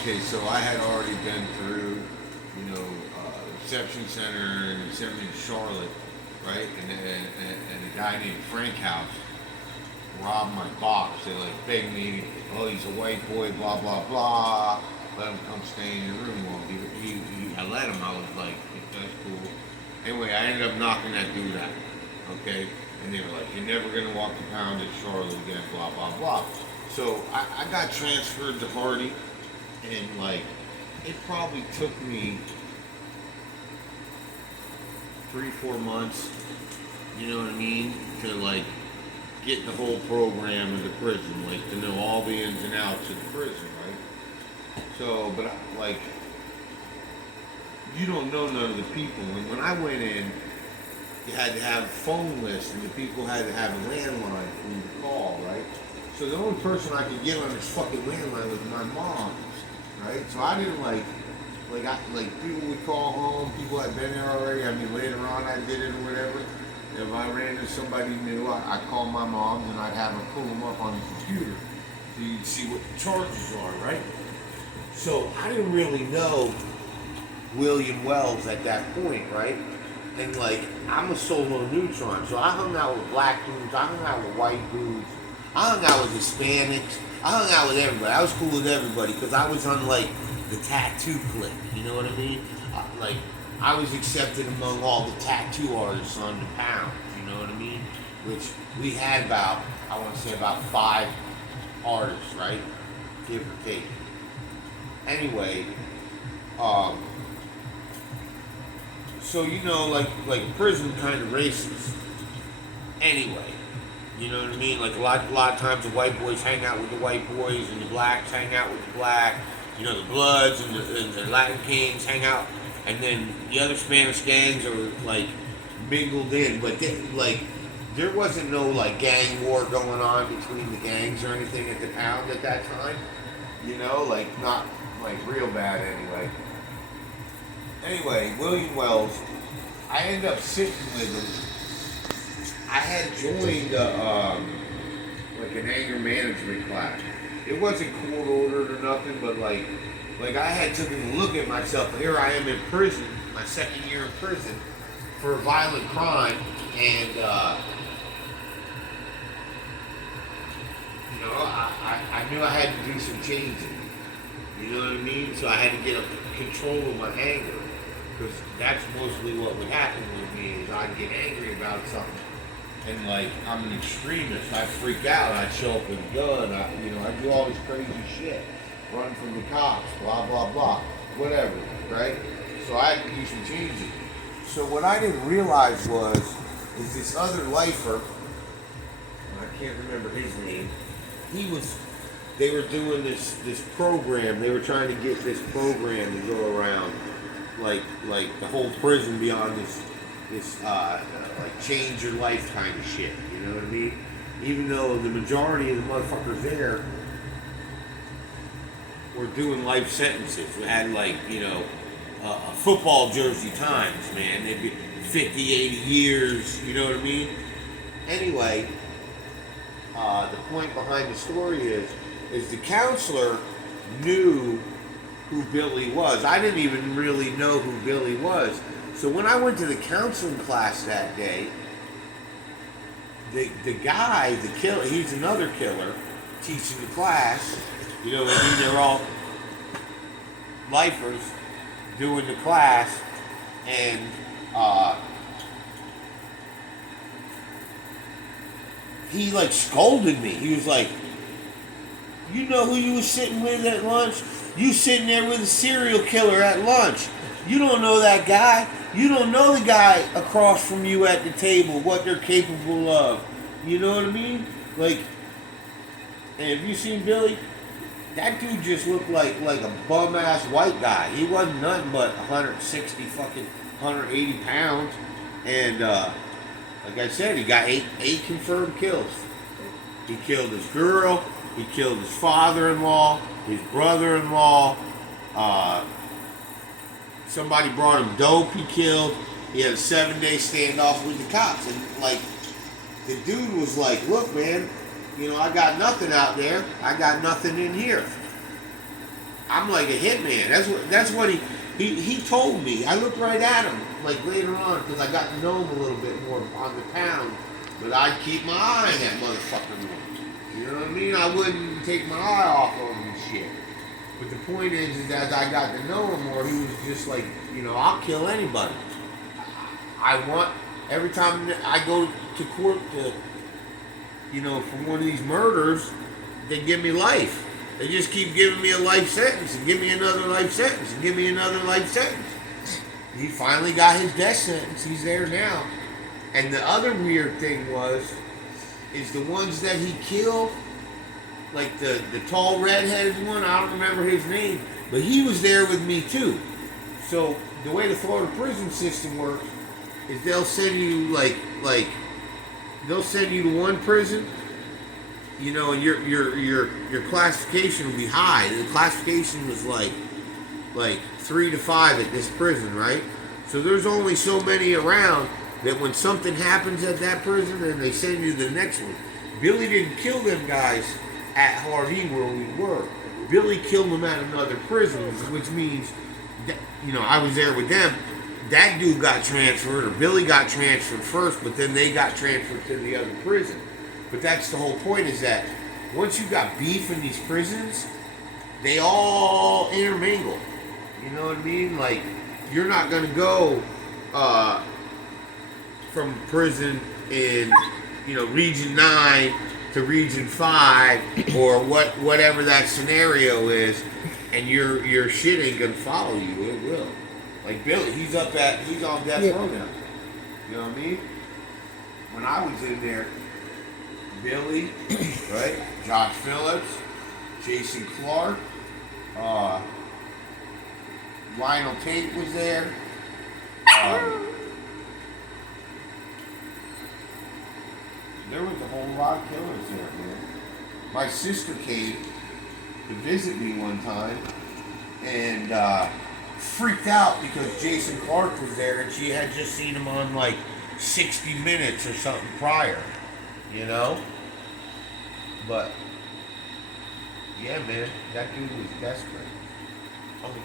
Okay, so I had already been through, reception center, and he sent me to Charlotte, right? And a guy named Frank House robbed my box. They like begged me, oh, he's a white boy, blah blah blah. Let him come stay in your room. Well, I let him. I was like, that's cool. Anyway, I ended up knocking that dude out. Okay, and they were like, you're never gonna walk the pound in Charlotte again, blah blah blah. So I got transferred to Hardy, and like, it probably took me 3, 4 months. You know what I mean? To like get the whole program of the prison, like to know all the ins and outs of the prison, right? So, but like, you don't know none of the people. And when I went in, you had to have a phone list, and the people had to have a landline for you to call, right? So the only person I could get on this fucking landline was my mom's, right? So I didn't like people would call home, people had been there already. I mean, later on I did it or whatever. If I ran into somebody new, I'd call my mom and I'd have her pull them up on the computer so you'd see what the charges are, right? So I didn't really know William Wells at that point, right? And like, I'm a solo neutron, so I hung out with black dudes, I hung out with white dudes, I hung out with Hispanics, I hung out with everybody. I was cool with everybody because I was on like the tattoo clique, you know what I mean? Like, I was accepted among all the tattoo artists on the pound, you know what I mean? Which we had about, I want to say about 5 artists, right? Give or take. Anyway, so like prison kind of racist. Anyway, you know what I mean? Like a lot of times the white boys hang out with the white boys and the blacks hang out with the black. You know, the Bloods and the Latin Kings hang out, and then the other Spanish gangs are like mingled in. But there wasn't no like gang war going on between the gangs or anything at the pound at that time. You know, like not like real bad anyway. Anyway, William Wells, I ended up sitting with him. I had joined like an anger management class. It wasn't court ordered or nothing, but like I had taken a look at myself. Here I am in prison, my second year in prison for a violent crime, and I knew I had to do some changing. You know what I mean? So I had to get control of my anger, because that's mostly what would happen with me is I'd get angry about something. And like, I'm an extremist. I freak out. I show up with a gun. I do all this crazy shit. Run from the cops. Blah blah blah. Whatever. Right? So I had to do some changing. So what I didn't realize is this other lifer. I can't remember his name. They were doing this program. They were trying to get this program to go around, like the whole prison beyond this like change your life kind of shit, you know what I mean? Even though the majority of the motherfuckers there were doing life sentences. We had like, a football jersey times, man. They'd be 50, 80 years, you know what I mean? Anyway, the point behind the story is the counselor knew who Billy was. I didn't even really know who Billy was. So when I went to the counseling class that day, the guy, the killer, he's another killer, teaching the class. You know what I mean? They're all lifers doing the class, and he like scolded me. He was like, "You know who you was sitting with at lunch? You sitting there with a serial killer at lunch. You don't know that guy. You don't know the guy across from you at the table, what they're capable of." You know what I mean? Like, and have you seen Billy? That dude just looked like a bum-ass white guy. He wasn't nothing but 160 fucking 180 pounds. And like I said, he got eight confirmed kills. He killed his girl. He killed his father-in-law, his brother-in-law. Somebody brought him dope. He killed. He had a 7-day standoff with the cops, and like the dude was like, "Look, man, I got nothing out there. I got nothing in here." I'm like a hitman. That's what he told me. I looked right at him like later on because I got to know him a little bit more on the pound. But I'd keep my eye on that motherfucker. You know what I mean? I wouldn't take my eye off of him and shit. But the point is as I got to know him more, he was just like, you know, I'll kill anybody. I want every time I go to court to, you know, for one of these murders, they give me life. They just keep giving me a life sentence and give me another life sentence and give me another life sentence. He finally got his death sentence. He's there now. And the other weird thing is the ones that he killed, like the tall redheaded one, I don't remember his name, but he was there with me too. So the way the Florida prison system works is they'll send you they'll send you to one prison, you know, and your classification will be high. The classification was like 3 to 5 at this prison, right? So there's only so many around that when something happens at that prison, then they send you to the next one. Billy didn't kill them guys at Hardy where we were. Billy killed them at another prison, which means that, you know, I was there with them. That dude got transferred, or Billy got transferred first, but then they got transferred to the other prison. But that's the whole point, is that once you got beef in these prisons, they all intermingle. You know what I mean? Like, you're not gonna go from prison in, you know, Region 9 to Region 5 or whatever that scenario is, and your shit ain't gonna follow you. It will. Like Billy, he's on death row now. You know what I mean? When I was in there, Billy, right? Josh Phillips, Jason Clark, Lionel Tate was there. There was a whole lot of killers there, man. My sister came to visit me one time and freaked out because Jason Clark was there and she had just seen him on like 60 Minutes or something prior, you know? But, yeah, man, that dude was desperate. Okay.